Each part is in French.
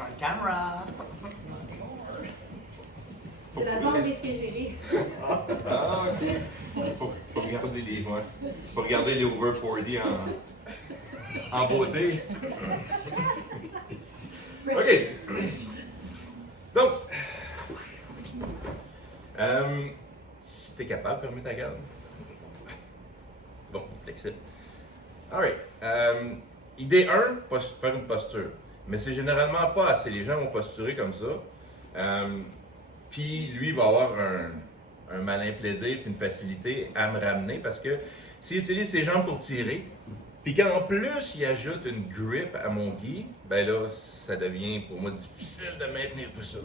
on camera. C'est la zone réfrigérée. Ah, ok. Faut regarder les, ouais. Faut regarder les over 40 en beauté. Ok. Donc, si t'es capable, fermer ta garde. Bon, flexible. Alright. Idée 1, faire une posture. Mais c'est généralement pas assez. Les gens vont posturer comme ça. Puis lui va avoir un malin plaisir puis une facilité à me ramener parce que s'il utilise ses jambes pour tirer, puis qu'en plus il ajoute une grip à mon gui, ben là, ça devient pour moi difficile de maintenir tout ça.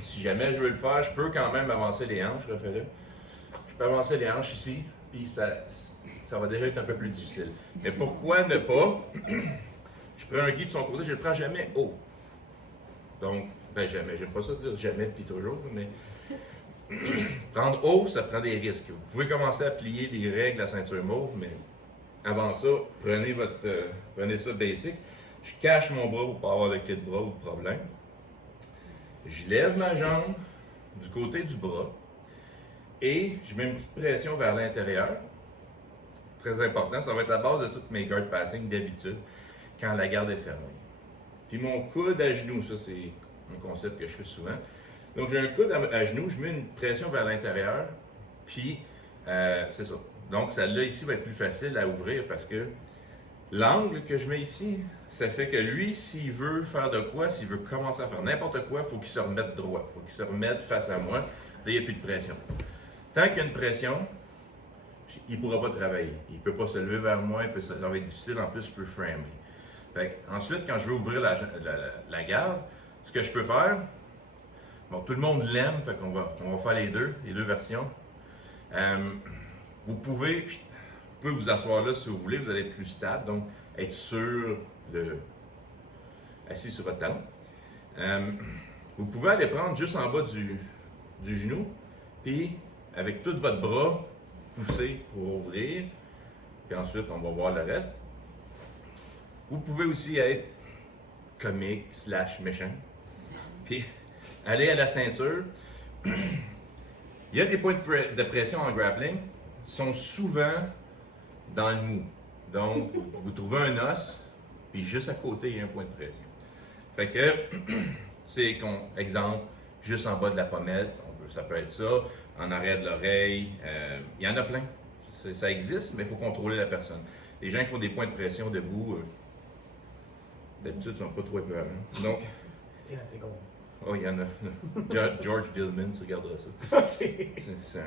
Si jamais je veux le faire, je peux quand même avancer les hanches, refais-le. Je peux avancer les hanches ici, puis ça va déjà être un peu plus difficile. Mais pourquoi ne pas? Je prends un gui de son côté, je ne le prends jamais haut. Donc, ben jamais, j'aime pas ça dire jamais puis toujours, mais prendre haut, ça prend des risques. Vous pouvez commencer à plier des règles à ceinture mauve, mais avant ça, prenez ça basic. Je cache mon bras pour pas avoir de quai de bras ou de problème. Je lève ma jambe du côté du bras et je mets une petite pression vers l'intérieur. Très important, ça va être la base de toutes mes guard passing d'habitude quand la garde est fermée. Puis mon coude à genoux, ça c'est un concept que je fais souvent. Donc j'ai un coude à genoux, je mets une pression vers l'intérieur, puis c'est ça. Donc celle-là ici va être plus facile à ouvrir parce que l'angle que je mets ici, ça fait que lui, s'il veut faire de quoi, s'il veut commencer à faire n'importe quoi, il faut qu'il se remette droit, il faut qu'il se remette face à moi. Là, il n'y a plus de pression. Tant qu'il y a une pression, il ne pourra pas travailler. Il ne peut pas se lever vers moi, ça va être difficile, en plus, je peux framer. Ensuite, quand je veux ouvrir la garde, ce que je peux faire, bon, tout le monde l'aime, fait qu'on va faire les deux versions. Vous pouvez vous asseoir là si vous voulez, vous allez être plus stable, donc être assis sur votre talon. Vous pouvez aller prendre juste en bas du genou, puis avec tout votre bras, pousser pour ouvrir, puis ensuite on va voir le reste. Vous pouvez aussi être comique / méchant, puis aller à la ceinture. Il y a des points de pression en grappling, sont souvent dans le mou. Donc, vous trouvez un os, puis juste à côté, il y a un point de pression. Fait que, c'est exemple, juste en bas de la pommette, ça peut être ça, en arrière de l'oreille, il y en a plein. Ça existe, mais il faut contrôler la personne. Les gens qui font des points de pression debout, d'habitude, ne sont pas trop épeurants. Donc, oh, il y en a. George Dillman, tu regarderas ça. C'est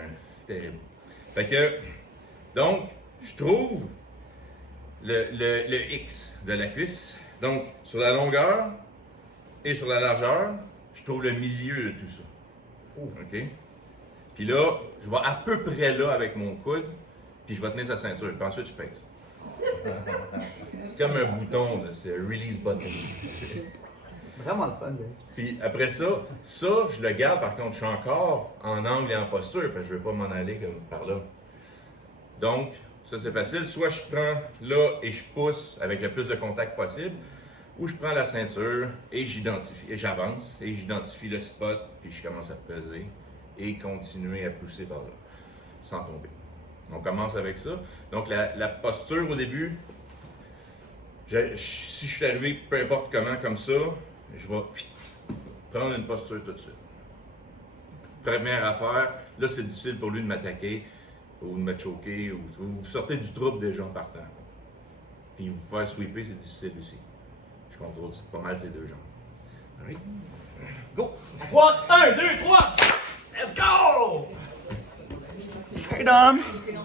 terrible. Fait que, donc, je trouve le X de la cuisse. Donc, sur la longueur et sur la largeur, je trouve le milieu de tout ça. OK? Puis là, je vais à peu près là avec mon coude, puis je vais tenir sa ceinture. Puis ensuite, je pèse. C'est comme un bouton, c'est un release button. Vraiment le fun, Puis après ça, je le garde, par contre, je suis encore en angle et en posture, parce que je ne veux pas m'en aller comme par là. Donc, ça c'est facile. Soit je prends là et je pousse avec le plus de contact possible, ou je prends la ceinture et j'identifie, et j'avance, et j'identifie le spot, puis je commence à peser et continuer à pousser par là, sans tomber. On commence avec ça. Donc la posture au début, si je suis arrivé peu importe comment comme ça, je vais prendre une posture tout de suite. Première affaire, là c'est difficile pour lui de m'attaquer ou de me choquer, ou vous sortez du trouble déjà en partant. Puis vous faire sweeper, c'est difficile aussi. Je contrôle pas mal ces deux jambes. Alright. Go! 3, 1, 2, 3! Let's go! Hey, Dom!